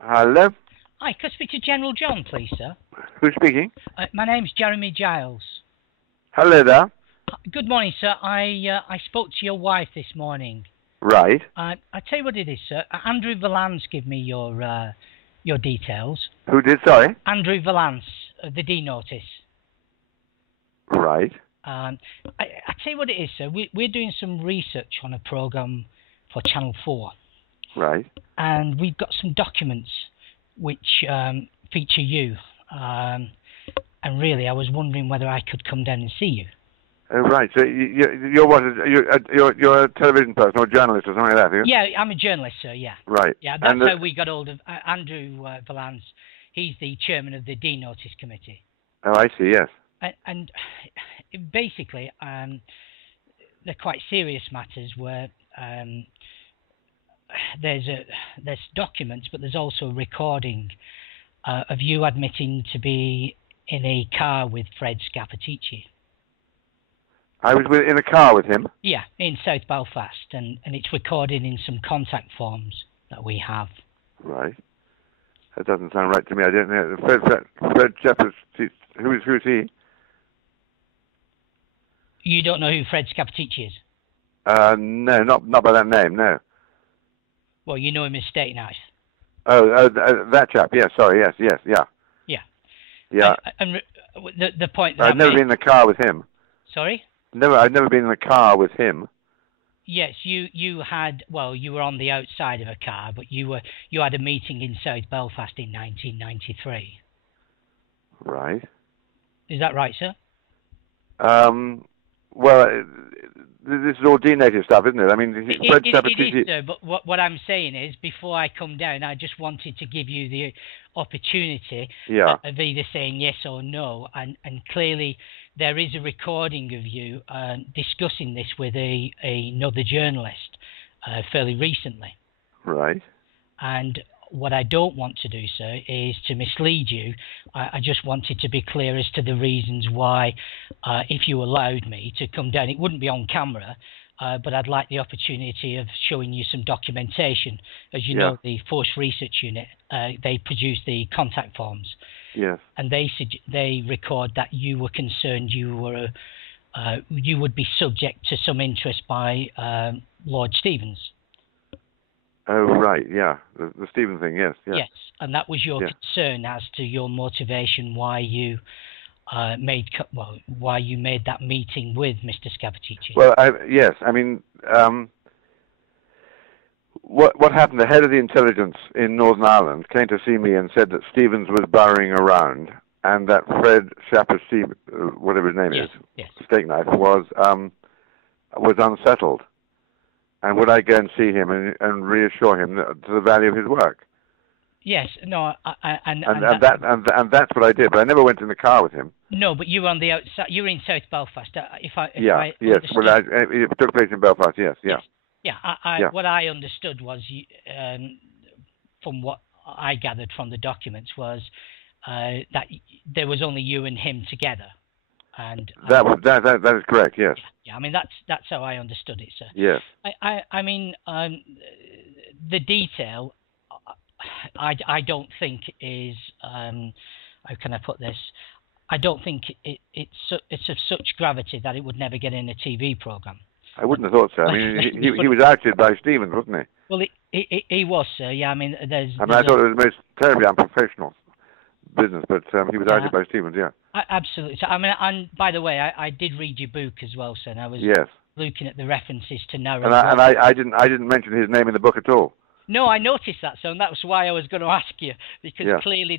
Hello? Hi, could I speak to General John, please, sir? Who's speaking? My name's Jeremy Giles. Hello there. Good morning, sir. I spoke to your wife this morning. Right. I tell you what it is, sir. Andrew Valance gave me your details. Who did, sorry? Andrew Valance, the D notice. Right. I tell you what it is, sir. We're doing some research on a program for Channel 4. Right. And we've got some documents which feature you. And really, I was wondering whether I could come down and see you. Right. So you're what? You're a television person or a journalist or something like that, are you? Yeah, I'm a journalist, sir, yeah. Right. Yeah, that's how we got hold of Andrew Valance. He's the chairman of the D Notice Committee. Oh, I see, yes. And basically, they're quite serious matters where there's documents, but there's also a recording of you admitting to be in a car with Fred Scappaticci. I was in a car with him? Yeah, in South Belfast, and it's recorded in some contact forms that we have. Right. That doesn't sound right to me. I don't know. Fred Scappaticci, who's he? You don't know who Fred Scappaticci is? No, not by that name, no. Well, you know him as Stakeknife. Oh, that chap, yes, sorry, yes, yeah. Yeah. Yeah. And the point that I've never been in the car with him. Sorry? I've never been in the car with him. Yes, you had, well, you were on the outside of a car, but you had a meeting in South Belfast in 1993. Right. Is that right, sir? Well, this is all D-native stuff, isn't it? I mean, Fred Scappaticci... It is, sir, but what I'm saying is, before I come down, I just wanted to give you the opportunity of either saying yes or no, and clearly there is a recording of you discussing this with another journalist fairly recently. Right. And what I don't want to do, sir, is to mislead you. I just wanted to be clear as to the reasons why, if you allowed me to come down, it wouldn't be on camera, but I'd like the opportunity of showing you some documentation. As you know, the Force Research Unit, they produce the contact forms. Yes. And they record that you were concerned you would be subject to some interest by Lord Stevens. Oh, right, yeah. The Stephen thing, yes. Yes, and that was your concern as to your motivation why you made that meeting with Mr. Scappaticci. Well, yes, I mean, what happened, the head of the intelligence in Northern Ireland came to see me and said that Stevens was burrowing around and that Fred Scappaticci, whatever his name is, Stakeknife, was unsettled. And would I go and see him and reassure him to the value of his work? Yes, no, and that's what I did. But I never went in the car with him. No, but you were on the outside. You were in South Belfast. Yes. Well, it took place in Belfast. Yes. Yeah. What I understood was, from what I gathered from the documents, was that there was only you and him together. And that is correct. Yes. Yeah. I mean that's how I understood it, sir. Yes. I mean the detail. I don't think is how can I put this? I don't think it's of such gravity that it would never get in a TV program. I wouldn't have thought so. I mean, he was outed by Stevens, wasn't he? Well, he was, sir. Yeah. I mean, I thought it was the most terribly unprofessional business, but he was outed by Stevens, yeah. Absolutely. So, I mean, and by the way, I did read your book as well, sir. And I was looking at the references to narrow. And I didn't mention his name in the book at all. No, I noticed that, so and that was why I was going to ask you, because clearly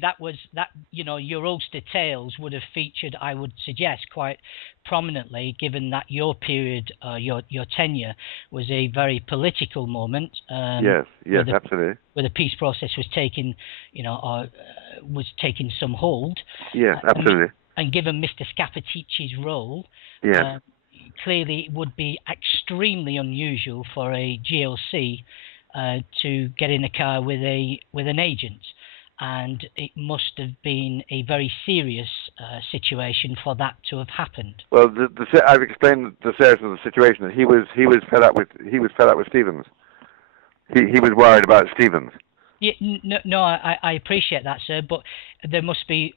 your Ulster Tales would have featured, I would suggest, quite prominently, given that your period, your tenure, was a very political moment. Yes, absolutely. Where the peace process was taking, was taking some hold. Yes, absolutely. And given Mr. Scappaticci's role, clearly it would be extremely unusual for a GLC to get in a car with an agent, and it must have been a very serious situation for that to have happened. Well, I've explained the seriousness of the situation. That he was fed up with Stevens. He was worried about Stevens. Yeah, no, I appreciate that, sir, but there must be,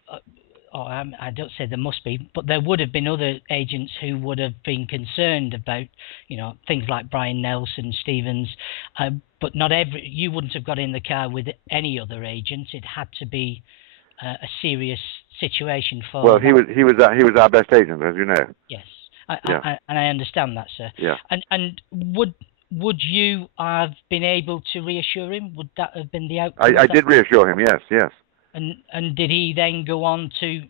I don't say there must be, but there would have been other agents who would have been concerned about, things like Brian Nelson, Stevens, but not you wouldn't have got in the car with any other agents. It had to be a serious situation for. Well, he was our best agent, as you know. Yes, and I understand that, sir. Yeah. And would you have been able to reassure him? Would that have been the outcome? I did reassure him. Yes. And did he then go on to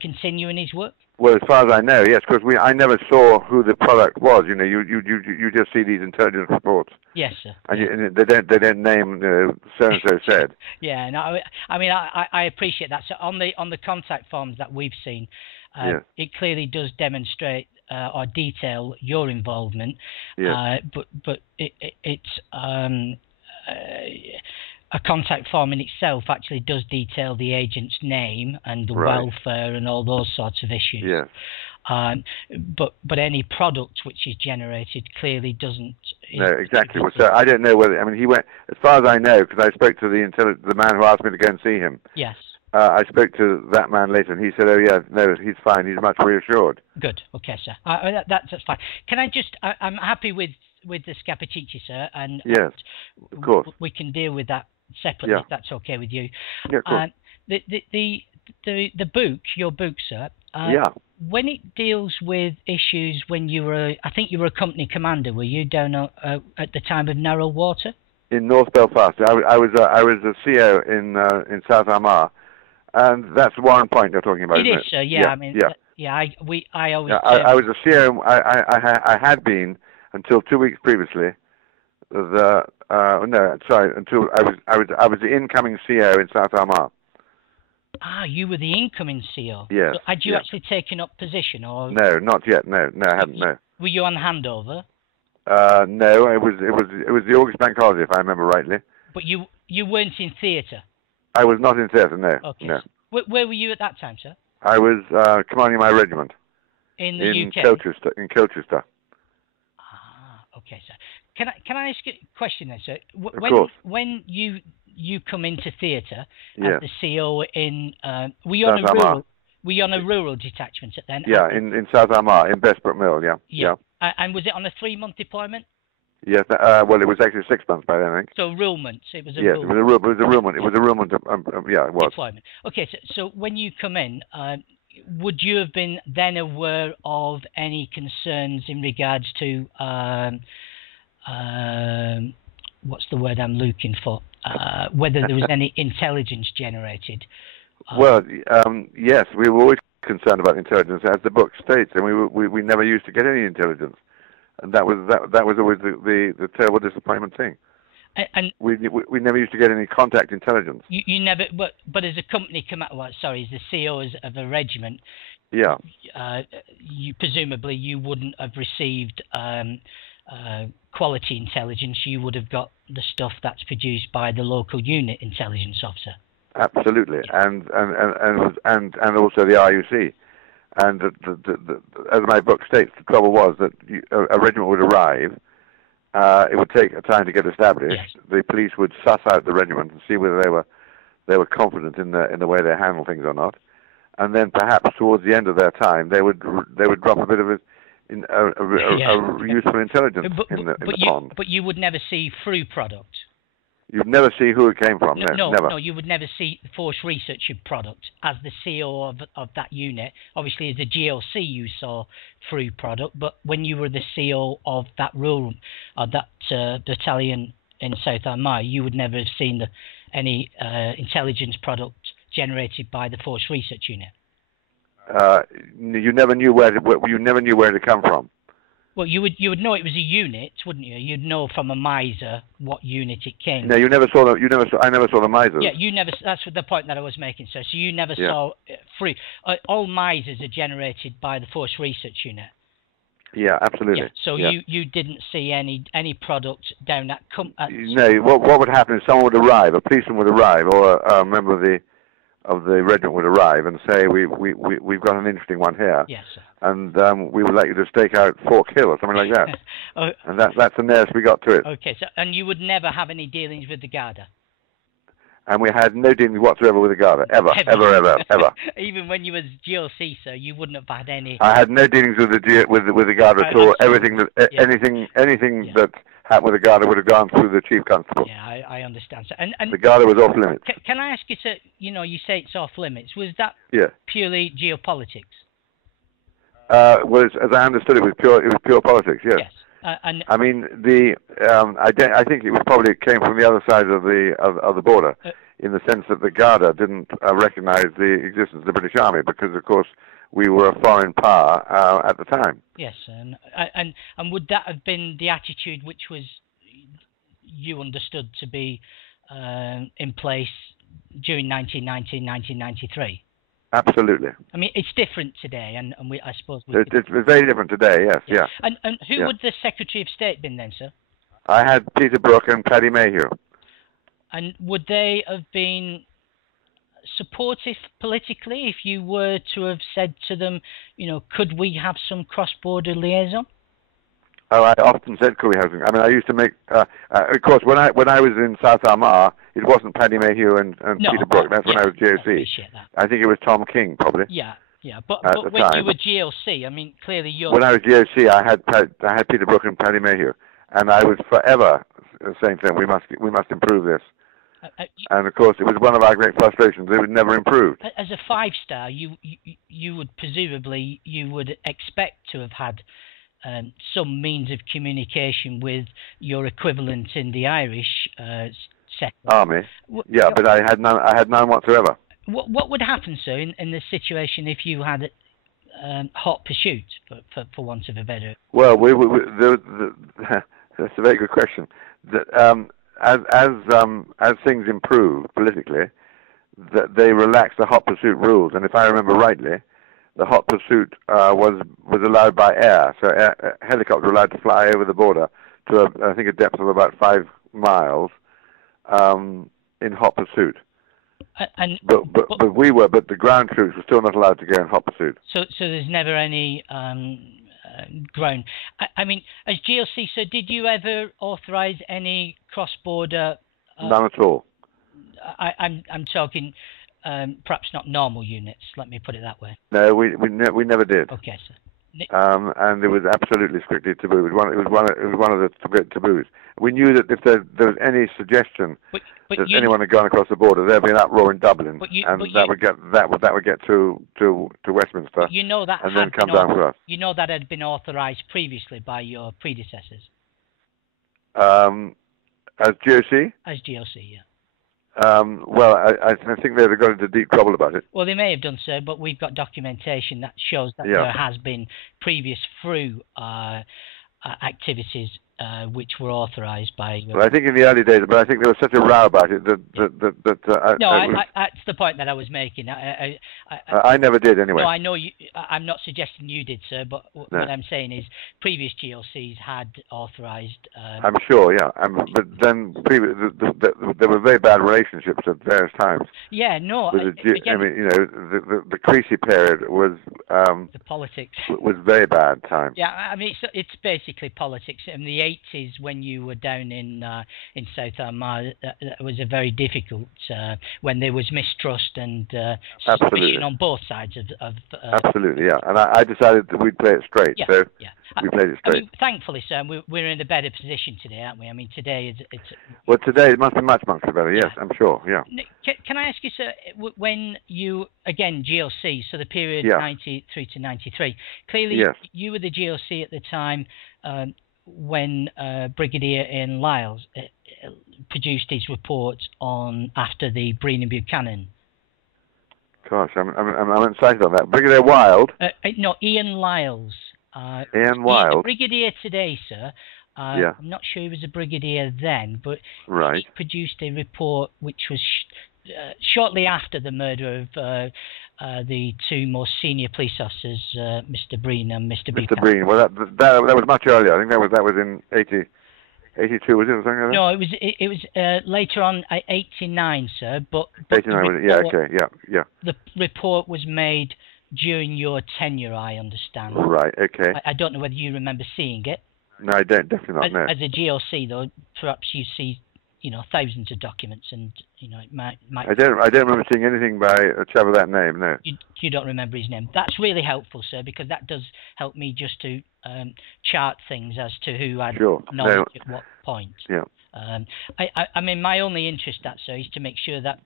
continue in his work? Well, as far as I know, yes, because I never saw who the product was. You just see these intelligence reports. Yes, sir. And they don't name so and so said. Yeah, no, I mean I appreciate that. So on the contact forms that we've seen, it clearly does demonstrate or detail your involvement. Yes. But it's a contact form in itself actually does detail the agent's name and the welfare and all those sorts of issues. Yes. But any product which is generated clearly doesn't. No, exactly. Well, so I don't know whether. I mean, he went as far as I know because I spoke to the man who asked me to go and see him. Yes. I spoke to that man later, and he said, "Oh yeah, no, he's fine. He's much reassured." Good. Okay, sir. That's fine. Can I just? I'm happy with the Scappaticci, sir, and yes, of course, we can deal with that separately. Yeah. If that's okay with you. Yeah, of course. The book, your book, sir. When it deals with issues when I think you were a company commander, were you down at the time of Narrow Water? In North Belfast. I was a CO in South Armagh, and that's Warren Point you're talking about. It is, sir. Yeah, I mean, I always. I was a CO. I had been until 2 weeks previously. Until I was the incoming CO in South Armagh. Ah, you were the incoming CO. Yes. So had you actually taken up position, or? No, not yet. No, I hadn't. No. Were you on handover? No, it was the August Bank holiday, if I remember rightly. But you weren't in theatre. I was not in theatre. No. Okay. No. Where were you at that time, sir? I was commanding my regiment. In the UK. In Colchester. Ah, okay, sir. Can I ask you a question then, sir? Of course. When you come into theatre yes. as the CO in, were you on a rural detachment at then? Yeah, in South Armagh, in Bestbrook Mill, yeah. And was it on a 3-month deployment? Yes, well, it was actually 6 months by then, I think. So rulment. It was a yes, rulment. it was a rulement. It was a rulment. Yeah, it was. Deployment. Okay, so when you come in, would you have been then aware of any concerns in regards to what's the word I'm looking for? Whether there was any intelligence generated? Well, yes, we were always concerned about intelligence, as the book states, and we never used to get any intelligence, and that was always the terrible disappointment thing. And we never used to get any contact intelligence. You never, but as a company as the CO of a regiment. Yeah. Presumably you wouldn't have received quality intelligence. You would have got the stuff that's produced by the local unit intelligence officer. Absolutely, and also the RUC, and as my book states, the trouble was that a regiment would arrive. It would take a time to get established. Yes. The police would suss out the regiment and see whether they were confident in the way they handle things or not, and then perhaps towards the end of their time they would drop a bit of a useful intelligence in the pond. But you would never see through product. You'd never see who it came from. No, never. No, you would never see the Force Research product as the CO of that unit. Obviously, as a GLC, you saw through product, but when you were the CO of that rural, that battalion in South Armagh, you would never have seen any intelligence product generated by the Force Research unit. You never knew where to come from. Well, you would know it was a unit, wouldn't you? You'd know from a miser what unit it came. No, I never saw the misers. Yeah, you never. That's the point that I was making. So you never saw free. All misers are generated by the Force Research unit. Yeah, absolutely. Yeah, so you didn't see any product down that. No, what would happen is someone would arrive, a policeman would arrive, or a member of the regiment would arrive and say, we've got an interesting one here. Yes, sir. And we would like you to stake out Fork Hill or something like that. And that's the nearest we got to it. Okay, so and you would never have any dealings with the Garda? and we had no dealings whatsoever with the Garda, ever. Even when you was GLC, sir, you wouldn't have had any. I had no dealings with the Garda at all. Everything that anything that happened with the Garda would have gone through the chief constable. Yeah, I understand. So, and the Garda was off limits. Can I ask you, sir? You know, you say it's off limits. Was that purely geopolitics? Well, as I understood, it was pure politics. Yes. I mean, I think it was probably came from the other side of the border, in the sense that the Garda didn't recognise the existence of the British Army because, of course, we were a foreign power at the time. Yes, and would that have been the attitude which was you understood to be in place during 1990, 1993? Absolutely. I mean, it's different today, and I suppose... It's very different today, yes, yeah. And who would the Secretary of State been then, sir? I had Peter Brook and Paddy Mayhew. And would they have been supportive politically if you were to have said to them, you know, could we have some cross-border liaison? Oh, I often said, could we have some? I mean, I used to make... of course, when I was in South Armagh, it wasn't Paddy Mayhew and Peter Brook. That's when I was GOC. I think it was Tom King, probably. Yeah. But when you were GLC, I mean, clearly you're... When I was GLC, I had Peter Brook and Paddy Mayhew, and I was forever saying to them, we must improve this. And of course, it was one of our great frustrations. It was never improved. As a 5-star, you would presumably expect to have had some means of communication with your equivalent in the Irish Army. Yeah, but I had none whatsoever. What would happen, sir, in this situation if you had hot pursuit, for want of a better? Well, that's a very good question. As things improved politically, they relaxed the hot pursuit rules, and if I remember rightly, the hot pursuit was allowed by air. So helicopters were allowed to fly over the border to I think a depth of about 5 miles in hot pursuit. But the ground troops were still not allowed to go in hot pursuit. So there's never any ground. I mean, as GLC, so did you ever authorise any cross-border? None at all. I'm talking. Perhaps not normal units. Let me put it that way. No, we never did. Okay, sir. And it was absolutely strictly taboo. It was one of the taboos. We knew that if there was any suggestion that anyone had gone across the border, there'd be an uproar in Dublin, that would get to Westminster. You know that and then come down for us. You know that had been authorised previously by your predecessors. As GOC? As GOC, yeah. Well, I think they'd have got into deep trouble about it. Well, they may have done so, but we've got documentation that shows that there has been previous through activities which were authorised by... Well, I think in the early days, but I think there was such a row about it that's the point that I was making. I never did, anyway. No, I know you. I'm not suggesting you did, sir, but what I'm saying is previous GLCs had authorised... I'm sure, yeah. But then there were very bad relationships at various times. Yeah, no. I mean, you know, the Creasy period was... the politics. Was very bad time. Yeah, I mean, it's basically politics. In the 80s, when you were down in South Armagh, that was a very difficult when there was mistrust and suspicion on both sides of absolutely, yeah. And I decided that we'd play it straight, so we played it straight. I mean, thankfully, sir, we're in a better position today, aren't we? I mean, today it's... Well, today it must be much better, yes, I'm sure, yeah. Can I ask you, sir, when you, again, GLC, so the period 93 to 93, clearly you were the GLC at the time when Brigadier Ian Lyles produced his report after the Breen and Buchanan. Gosh, I'm excited on that. Brigadier Wild? No, Ian Lyles. Ian Wild? He's a brigadier today, sir. I'm not sure he was a brigadier then, but he produced a report which was shortly after the murder of the two most senior police officers, Mr. Breen and Mr. Buchanan. Mr. Breen. Well, that was much earlier. I think that was in 82, was it, or something like that? No, it was later on, 89, sir. But 89, okay, The report was made during your tenure, I understand. Right, okay. I don't know whether you remember seeing it. No, I don't, definitely not, no. As a GLC, though, perhaps you see thousands of documents, and it might. I don't remember seeing anything by a chap of that name. No. You don't remember his name. That's really helpful, sir, because that does help me just to chart things as to who had knowledge at what point. Yeah. I mean, my only interest, sir, is to make sure that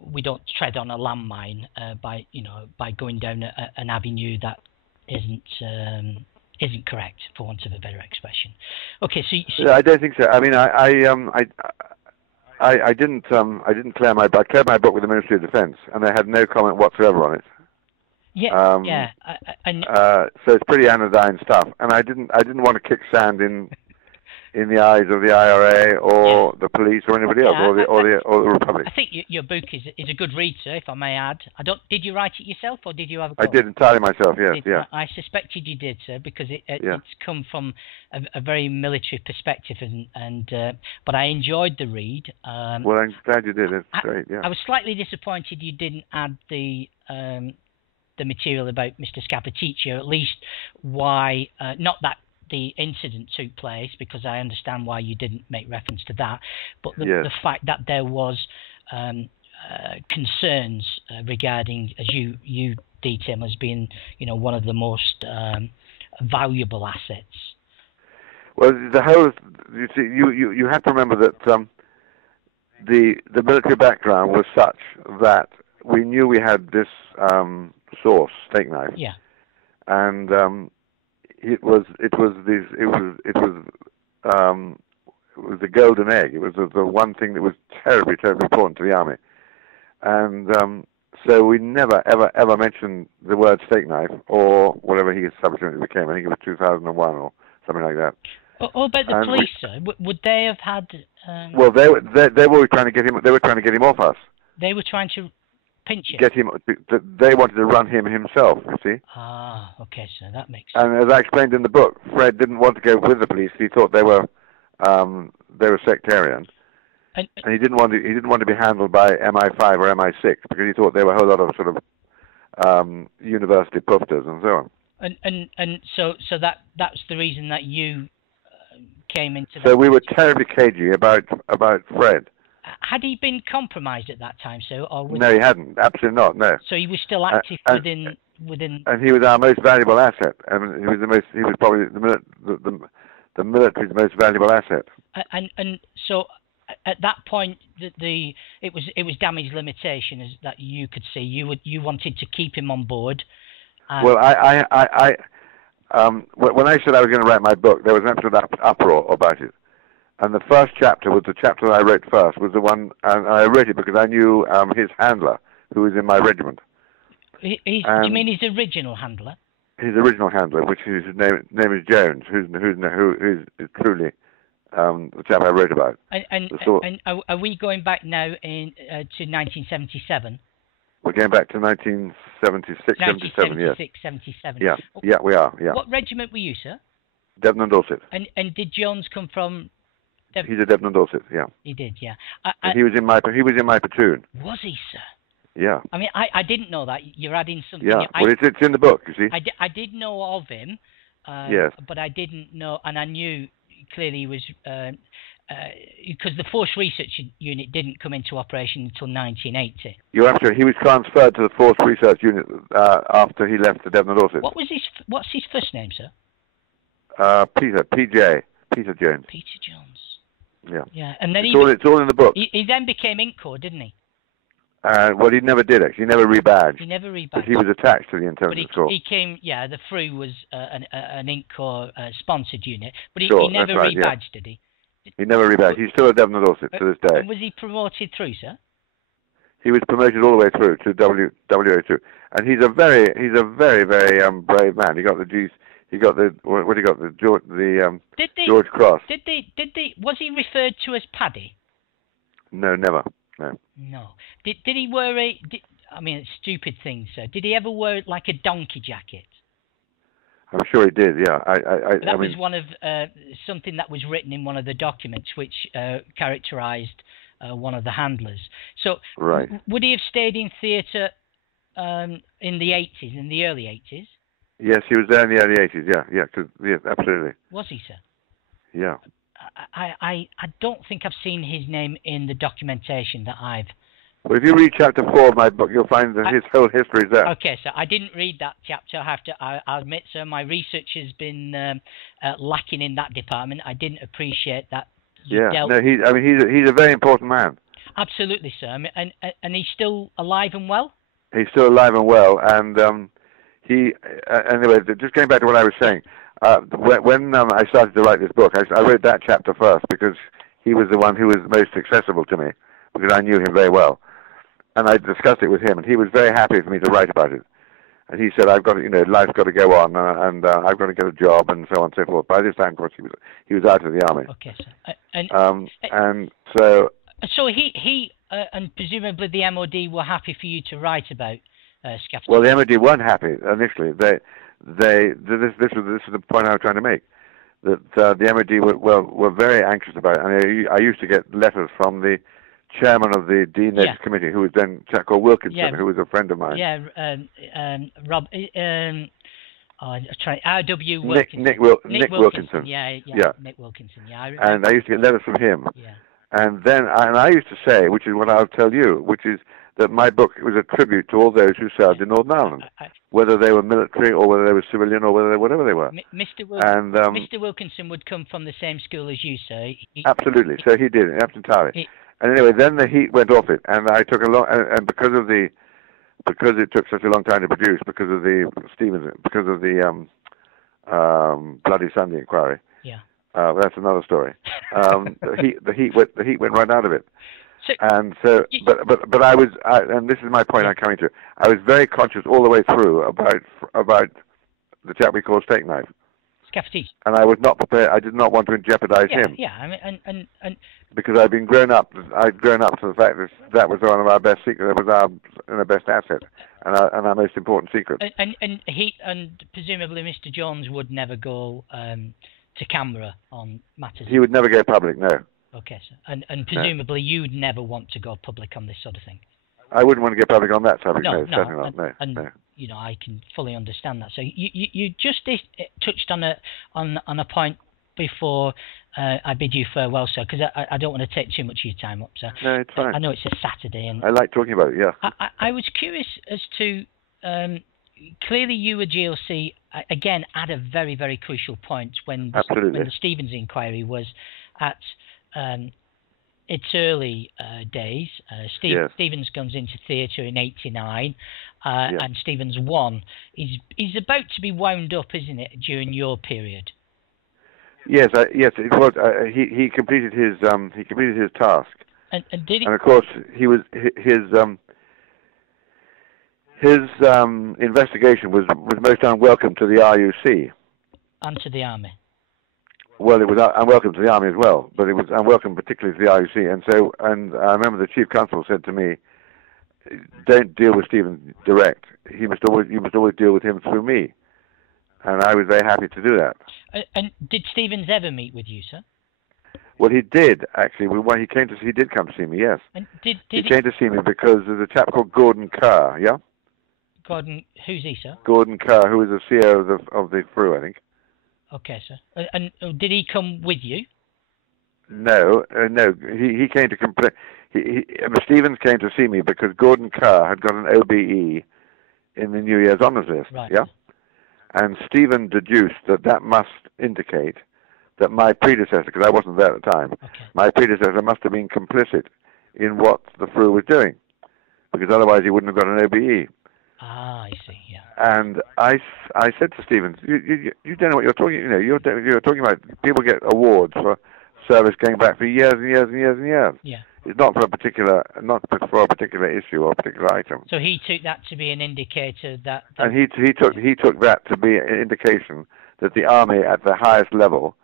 we don't tread on a landmine by going down an avenue that isn't correct, for want of a better expression. Okay, so I don't think so. I mean, I didn't clear my book. I cleared my book with the Ministry of Defence, and they had no comment whatsoever on it. Yeah, so it's pretty anodyne stuff, and I didn't want to kick sand in the eyes of the IRA or the police or anybody else or the Republic. I think your book is a good read, sir, if I may add. Did you write it yourself, or did you have a copy? I did entirely myself. Yes, yeah. I suspected you did, sir, because it's come from a very military perspective, but I enjoyed the read. Well, I'm glad you did. It's great. Yeah. I was slightly disappointed you didn't add the material about Mr. Scappaticci, or at least why not that the incident took place, because I understand why you didn't make reference to that, but the fact that there was concerns regarding, as you detail as being, one of the most valuable assets. Well, you see, you have to remember that the military background was such that we knew we had this source, Stakeknife. Yeah. And it was the golden egg. It was the one thing that was terribly important to the army, and so we never ever mentioned the word Stakeknife or whatever he subsequently became. I think it was 2001 or something like that. Or about the police, sir? Would they have had? Well, they were trying to get him. They were trying to get him off us. They were trying to pinch him. Get him. They wanted to run him himself. You see. Ah, okay, so that makes sense. And as I explained in the book, Fred didn't want to go with the police. He thought they were sectarian, and he didn't want to be handled by MI5 or MI6 because he thought they were a whole lot of sort of university pufters and so on. And so that's the reason that you came into. So we were terribly cagey about Fred. Had he been compromised at that time, sir? No, he hadn't. Absolutely not. No. So he was still active within. And he was our most valuable asset. I mean, he was probably the military's most valuable asset. And so at that point, it was damage limitation as that you could see. You wanted to keep him on board. Well, when I said I was going to write my book, there was an absolute uproar about it. And the first chapter was the chapter that I wrote first, was the one, and I wrote it because I knew his handler, who was in my regiment. Do you mean his original handler? His original handler, which his name is Jones, who's truly the chap I wrote about. And are we going back now to 1977? We're going back to 1976, 77, yes. 77. Yeah, we are. Yeah. What regiment were you, sir? Devon and Dorset. And did Jones come from? He's a Devon and Dorset. Yeah. He did. Yeah. He was in my platoon. Was he, sir? Yeah. I mean, I didn't know that. You're adding something. Yeah. Well, it's in the book. You see. I did know of him. Yes. But I didn't know, and I knew clearly he was because the Force Research Unit didn't come into operation until 1980. You're absolutely. He was transferred to the Force Research Unit after he left the Devon and Dorset. What's his first name, sir? Peter Jones. Peter Jones. Yeah. Yeah, and then it's all in the book. He then became Inc. Corps, didn't he? Well, he never did actually. He never rebadged. But he was attached to the Intelligence Corps. He came. Yeah, the FRU was an Inc. Corps sponsored unit, but he never right, rebadged, did he? He never rebadged. He's still a Devon and Dorset to this day. And was he promoted through, sir? He was promoted all the way through to WO2, and he's a very very brave man. He got the G's. He got the George Cross. Did they? Was he referred to as Paddy? No, never. No. Did he wear I mean, it's stupid things, sir. Did he ever wear like a donkey jacket? I'm sure he did. Yeah. That was one of something that was written in one of the documents, which characterised one of the handlers. So, right. Would he have stayed in theatre in the 80s, in the early 80s? Yes, he was there in the early 80s. Yeah, absolutely. Was he, sir? Yeah. I don't think I've seen his name in the documentation that I've. Well, if you read chapter 4 of my book, you'll find that his whole history is there. Okay, so I didn't read that chapter. I'll admit, sir, my research has been lacking in that department. I didn't appreciate that. Yeah, no, he's a very important man. Absolutely, sir. And he's still alive and well? He's still alive and well, and anyway, just going back to what I was saying, when I started to write this book, I wrote that chapter first because he was the one who was most accessible to me, because I knew him very well. And I discussed it with him, and he was very happy for me to write about it. And he said, "I've got to, life's got to go on, and I've got to get a job, and so on and so forth." By this time, of course, he was out of the army. Okay, sir. And so. So he and presumably the MOD were happy for you to write about Scappaticci. Well, the MOD weren't happy initially. This is the point I was trying to make. That the MOD were very anxious about it. And I used to get letters from the chairman of the DNEDS committee, who was then a chap called Wilkinson, who was a friend of mine. Yeah, Rob. R.W. Wilkinson. Nick Wilkinson. Yeah. Nick Wilkinson. Yeah. And I used to get letters from him. Yeah. And then I used to say, which is what I'll tell you, which is that my book was a tribute to all those who served in Northern Ireland, whether they were military or whether they were civilian or whatever they were. Mr. Wilkinson would come from the same school as you, sir. Absolutely. So he did, entirely. And anyway, then the heat went off it, and I took a long, and because it took such a long time to produce, because of the Bloody Sunday inquiry. Yeah. That's another story. The heat went right out of it. But I was, and this is my point I'm coming to. I was very conscious all the way through about the chap we call Stakeknife. Scappaticci. And I was not prepared. I did not want to jeopardize him. Yeah, I mean, and because I'd grown up to the fact that was one of our best secrets. That was our best asset and our most important secret. And presumably Mr. Jones would never go to camera on matters. He would never go public. No. Okay, sir. And presumably you'd never want to go public on this sort of thing. I wouldn't want to go public on that subject. No, certainly not. No. I can fully understand that. So you just touched on a point before I bid you farewell, sir, because I don't want to take too much of your time up, sir. No, it's fine. I know it's a Saturday, and I like talking about it. Yeah. I was curious as to clearly you were GLC again at a very, very crucial point when the Stevens inquiry was at its early days. Stevens comes into theatre in '89, and Stevens won. He's about to be wound up, isn't it, during your period? Yes, it was. He completed his task. And did he? And of course, his investigation was most unwelcome to the RUC and to the army. Well, it was unwelcome to the army as well, but it was unwelcome particularly to the RUC. And I remember the chief constable said to me, "Don't deal with Stevens direct. You must always deal with him through me." And I was very happy to do that. And did Stevens ever meet with you, sir? Well, he did actually. When he did come to see me. Yes. And he came to see me because there's a chap called Gordon Kerr. Yeah. Gordon, who's he, sir? Gordon Kerr, who was the CEO of the FRU, I think. Okay, sir. And did he come with you? No. He came to complain. Stevens came to see me because Gordon Kerr had got an OBE in the New Year's Honours list. Right. Yeah. And Stephen deduced that must indicate that my predecessor, because I wasn't there at the time, my predecessor must have been complicit in what the FRU was doing, because otherwise he wouldn't have got an OBE. Ah, I see. Yeah. And I said to Stevens, you don't know what you're talking. You're talking about people get awards for service going back for years and years and years and years. Yeah. It's not for a particular issue or a particular item. So he took that to be an indicator that. And he took that to be an indication that the army at the highest level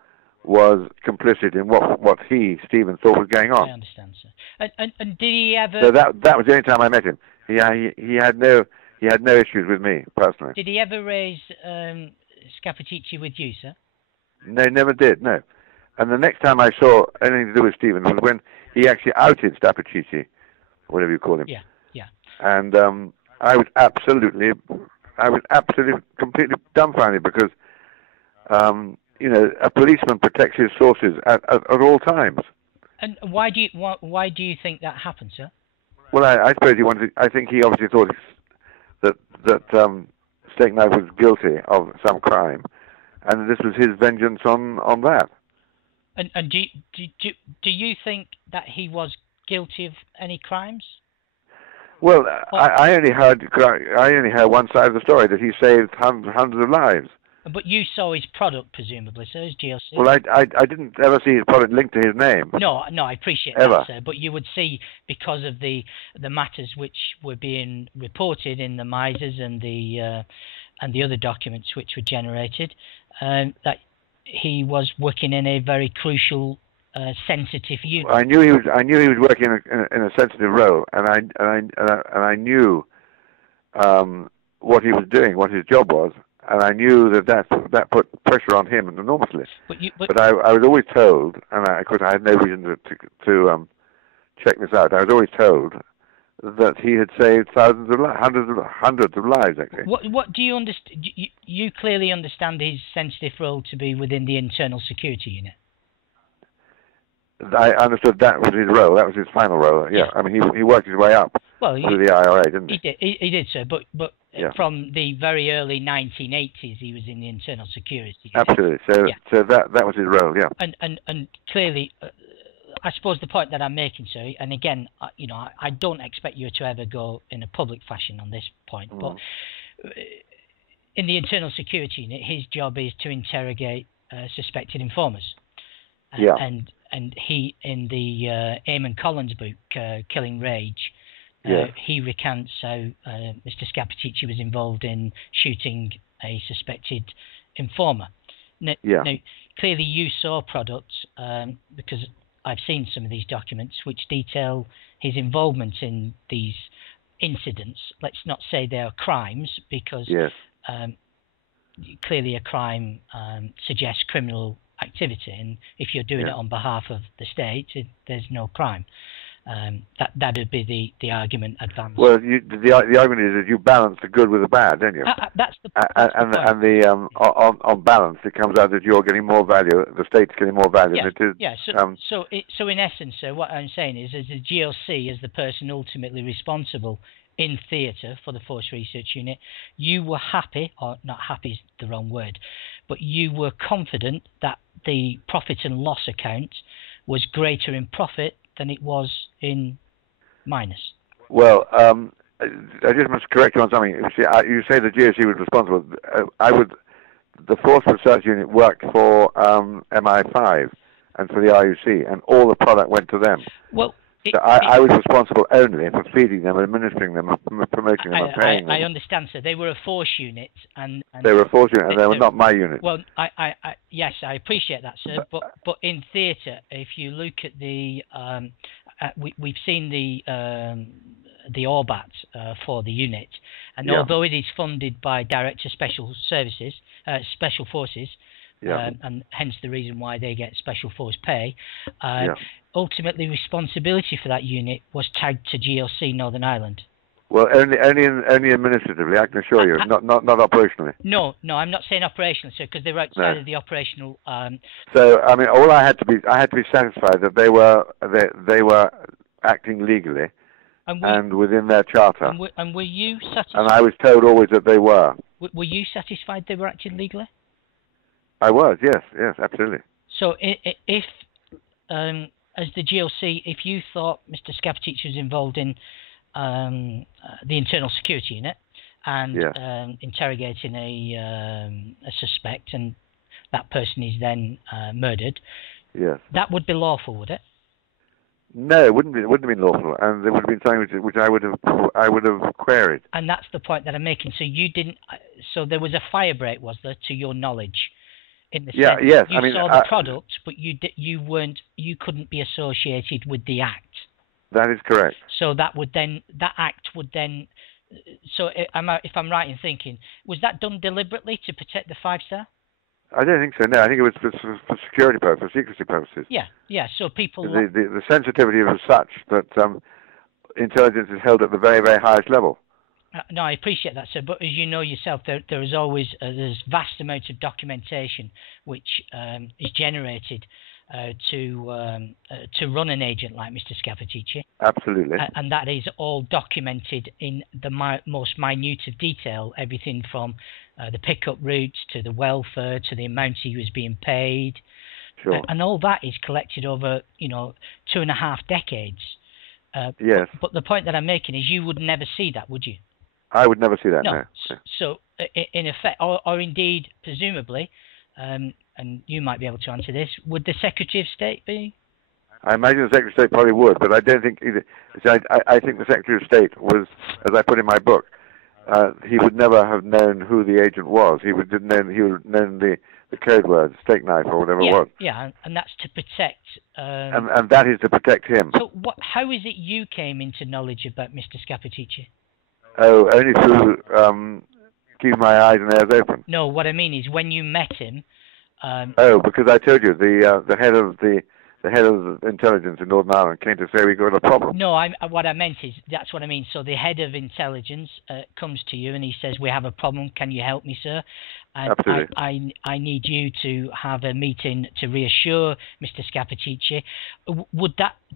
was complicit in what Stevens thought was going on. I understand, sir. And did he ever? So that was the only time I met him. He had no issues with me personally. Did he ever raise Scappaticci with you, sir? No, never did. No. And the next time I saw anything to do with Stevens was when he actually outed Scappaticci, whatever you call him. Yeah. And I was absolutely completely dumbfounded because a policeman protects his sources at all times. And why do you think that happened, sir? Well, I suppose he wanted. I think he obviously thought that Stakeknife was guilty of some crime, and this was his vengeance on that. And do you think that he was guilty of any crimes? Well, I only heard one side of the story, that he saved hundreds of lives. But you saw his product, presumably, sir, his GLC. Well, I didn't ever see his product linked to his name. No, I appreciate that, sir. But you would see, because of the matters which were being reported in the misers and the other documents which were generated, that he was working in a very crucial, sensitive unit. Well, I knew he was working in a sensitive role, and I knew what he was doing, what his job was. And I knew that put pressure on him enormously. But I was always told, and of course I had no reason to check this out. I was always told that he had saved hundreds of lives, actually. What do you understand? You clearly understand his sensitive role to be within the internal security unit. I understood that was his role. That was his final role. Yeah. I mean, he worked his way up through the IRA, didn't he? He did, sir. But from the very early 1980s, he was in the internal security unit. Absolutely. So that was his role. Yeah. And clearly, I suppose the point that I'm making, sir, and again, I don't expect you to ever go in a public fashion on this point, but in the internal security unit, his job is to interrogate suspected informers. And he, in the Eamon Collins book, Killing Rage, he recounts how Mr. Scappaticci was involved in shooting a suspected informer. Now, clearly you saw products, because I've seen some of these documents, which detail his involvement in these incidents. Let's not say they are crimes, because clearly a crime suggests criminal activity, and if you're doing it on behalf of the state, there's no crime. That would be the argument advanced. Well, the argument is that you balance the good with the bad, don't you? That's the point. On balance, it comes out that you're getting more value, the state's getting more value. So in essence, sir, what I'm saying is, as the GLC, as the person ultimately responsible in theatre for the Force Research Unit, you were happy, or not happy is the wrong word, but you were confident that the profit and loss account was greater in profit than it was in minus. Well, I just must correct you on something. You say the GSU was responsible. The Force Research Unit worked for MI5 and for the RUC, and all the product went to them. Well, I was responsible only for feeding them, administering them, promoting them, and paying them. I understand, sir. They were a force unit, and they were a force unit, and they were not my unit. Well, yes, I appreciate that, sir. But in theatre, if you look at the, we've seen the ORBAT for the unit, and although it is funded by Director Special Services, Special Forces, and hence the reason why they get Special Force pay. Ultimately, responsibility for that unit was tagged to GLC Northern Ireland. Well, only administratively, I can assure you, not operationally. No, I'm not saying operationally, sir, because they were outside of the operational. So, I mean, I had to be satisfied that they were acting legally and within their charter. And were you satisfied? And I was told always that they were. Were you satisfied they were acting legally? I was, yes, absolutely. So, if as the GLC, if you thought Mr. Scappaticci was involved in the internal security unit and interrogating a suspect, and that person is then murdered, that would be lawful, would it? No, it wouldn't be. It wouldn't have been lawful, and there would have been something which I would have queried. And that's the point that I'm making. So you didn't. So there was a fire break, was there, to your knowledge? In the sense yes. You saw the product, but you couldn't be associated with the act. That is correct. So that act would then. So if I'm right in thinking, was that done deliberately to protect the 5-star? I don't think so. No, I think it was for security purposes, for secrecy purposes. Yeah. So people. The sensitivity was such that intelligence is held at the very, very highest level. No, I appreciate that, sir. But as you know yourself, there is always there's vast amounts of documentation which is generated to run an agent like Mr. Scappaticci. Absolutely. And that is all documented in the most minute of detail, everything from the pickup routes to the welfare to the amount he was being paid. Sure. And all that is collected over 2.5 decades. Yes. But the point that I'm making is you would never see that, would you? I would never see that, no. So, in effect, or indeed, presumably, and you might be able to answer this, would the Secretary of State be? I imagine the Secretary of State probably would, but I don't think either. I think the Secretary of State was, as I put in my book, he would never have known who the agent was. He would have known the code word, Stakeknife or whatever it was. Yeah, and that's to protect. And that is to protect him. So how is it you came into knowledge about Mr. Scappaticci? Oh, only through keeping my eyes and ears open. No, what I mean is when you met him. Because I told you the head of intelligence in Northern Ireland came to say we got a problem. No, what I meant is that's what I mean. So the head of intelligence comes to you and he says, "We have a problem. Can you help me, sir?" And absolutely. I need you to have a meeting to reassure Mr. Scappaticci.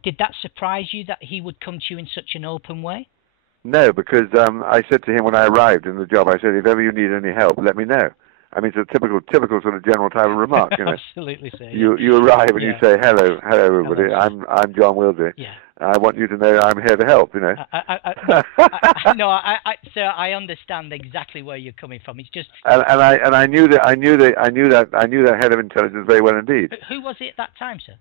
Did that surprise you that he would come to you in such an open way? No, because I said to him when I arrived in the job, I said, if ever you need any help, let me know. I mean, it's a typical sort of general type of remark, you know. Absolutely, sir. You arrive and you say, hello everybody, I'm John Wilsey. Yeah. I want you to know I'm here to help, you know. Sir, I understand exactly where you're coming from. It's just. And I knew that head of intelligence very well indeed. Who was it at that time, sir?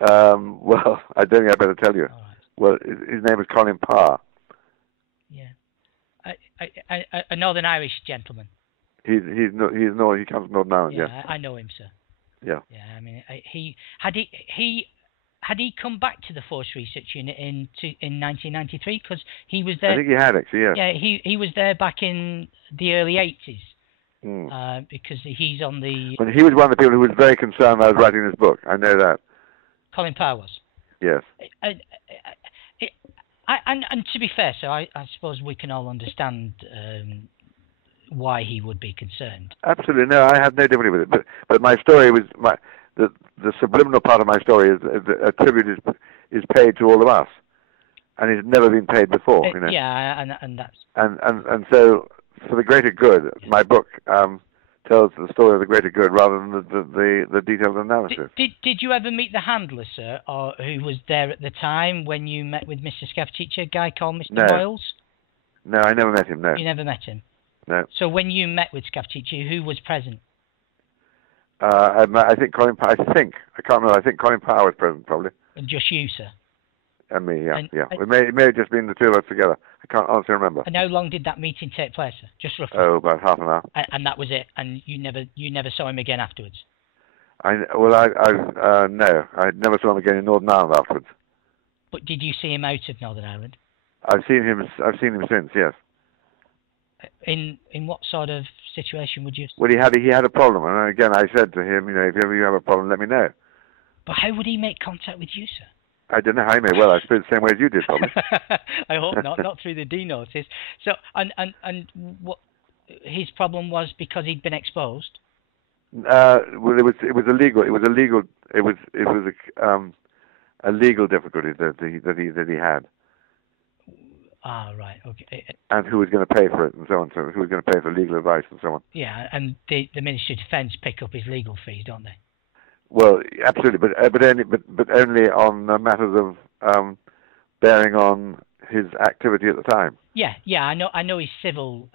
Well, I don't think I better tell you. All right. Well, his name was Colin Parr. Yeah. A Northern Irish gentleman. He comes from Northern Ireland. Yeah, I know him, sir. Yeah. Yeah, I mean, had he come back to the Force Research Unit in 1993 because he was there. I think he had actually. Yes. Yeah, he was there back in the early 80s. Because he's on the. But he was one of the people who was very concerned I was writing this book. I know that. Colin Parr was. Yes. And to be fair, so I suppose we can all understand why he would be concerned. Absolutely, no, I have no difficulty with it. But my story was the subliminal part of my story is a tribute is paid to all of us, and it's never been paid before. You know. Yeah, and that's. And so for the greater good, my book tells the story of the greater good rather than the detailed analysis. Did you ever meet the handler, sir, or who was there at the time when you met with Mr. Scappaticci, a guy called Mr. Boyles? No, I never met him. No. You never met him. No. So when you met with Scappaticci, who was present? I think Colin Parr. I can't remember. I think Colin Parr was present, probably. And just you, sir. And me, yeah, yeah. It may have just been the two of us together. I can't honestly remember. And how long did that meeting take place, sir? Just roughly. Oh, about half an hour. And that was it. And you never saw him again afterwards. No, I never saw him again in Northern Ireland afterwards. But did you see him out of Northern Ireland? I've seen him since. Yes. In what sort of situation would you? Well, he had a problem, and again I said to him, if ever you have a problem, let me know. But how would he make contact with you, sir? I don't know how he may. Well, I suppose the same way as you did, probably. I hope not through the D notice. So, and what his problem was because he'd been exposed. Well, it was illegal. It was a legal difficulty that he had. Ah, right, okay. And who was going to pay for it, and so on. So who was going to pay for legal advice, and so on. Yeah, and the Ministry of Defence pick up his legal fees, don't they? Well, absolutely, but only on matters of bearing on his activity at the time. Yeah, I know his civil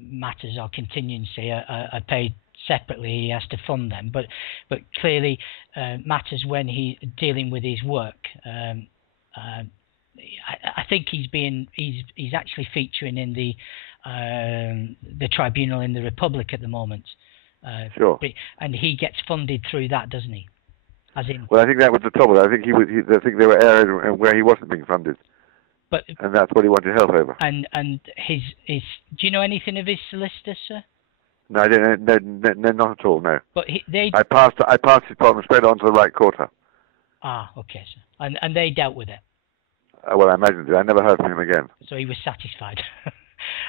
matters or contingency are paid separately. He has to fund them, but clearly matters when he's dealing with his work. I think he's actually featuring in the tribunal in the Republic at the moment. Sure. And he gets funded through that, doesn't he? Well, I think that was the trouble. I think I think there were areas where he wasn't being funded. And that's what he wanted help over. And his do you know anything of his solicitor, sir? No, I don't. No, not at all. No. But I passed his problem straight on to the right quarter. Ah, okay, sir. And they dealt with it. Well, I imagine so. I never heard from him again. So he was satisfied.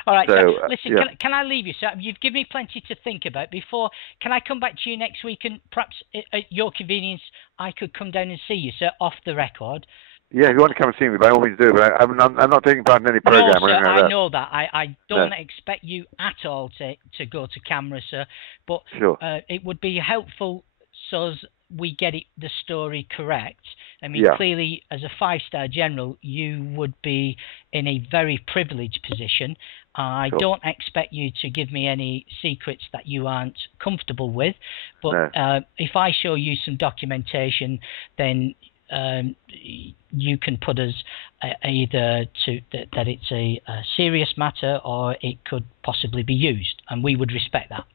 All right, so listen, can I leave you, sir? You've given me plenty to think about. Can I come back to you next week, and perhaps at your convenience, I could come down and see you, sir, off the record? Yeah, if you want to come and see me, by all means do, but I'm not taking part in any program no, or anything like that. I know that. I don't expect you at all to go to camera, sir, but sure. It would be helpful so we get the story correct. I mean, clearly, as a 5-star general, you would be in a very privileged position. I don't expect you to give me any secrets that you aren't comfortable with, but if I show you some documentation, then you can put us either that it's a serious matter, or it could possibly be used, and we would respect that.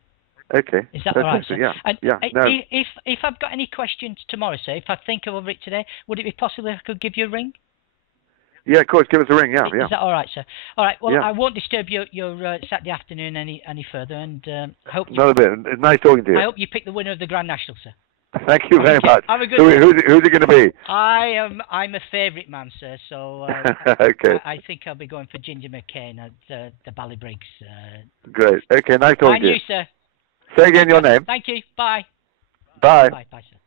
Okay. Is that all right, sir? Yeah. And No. If I've got any questions tomorrow, sir, if I think of it today, would it be possible I could give you a ring? Yeah, of course. Give us a ring. Yeah. Is that all right, sir? All right. Well, I won't disturb your Saturday afternoon any further, and hope. Not a bit. It's nice talking to you. I hope you pick the winner of the Grand National, sir. Thank you very much. Have a good day. Who's it going to be? I'm a favourite man, sir. So okay. I think I'll be going for Ginger McCain at the Ballybriggs. Great. Okay. Nice talking to you. And you, sir. Say again your name. Thank you. Bye. Bye. Bye, sir.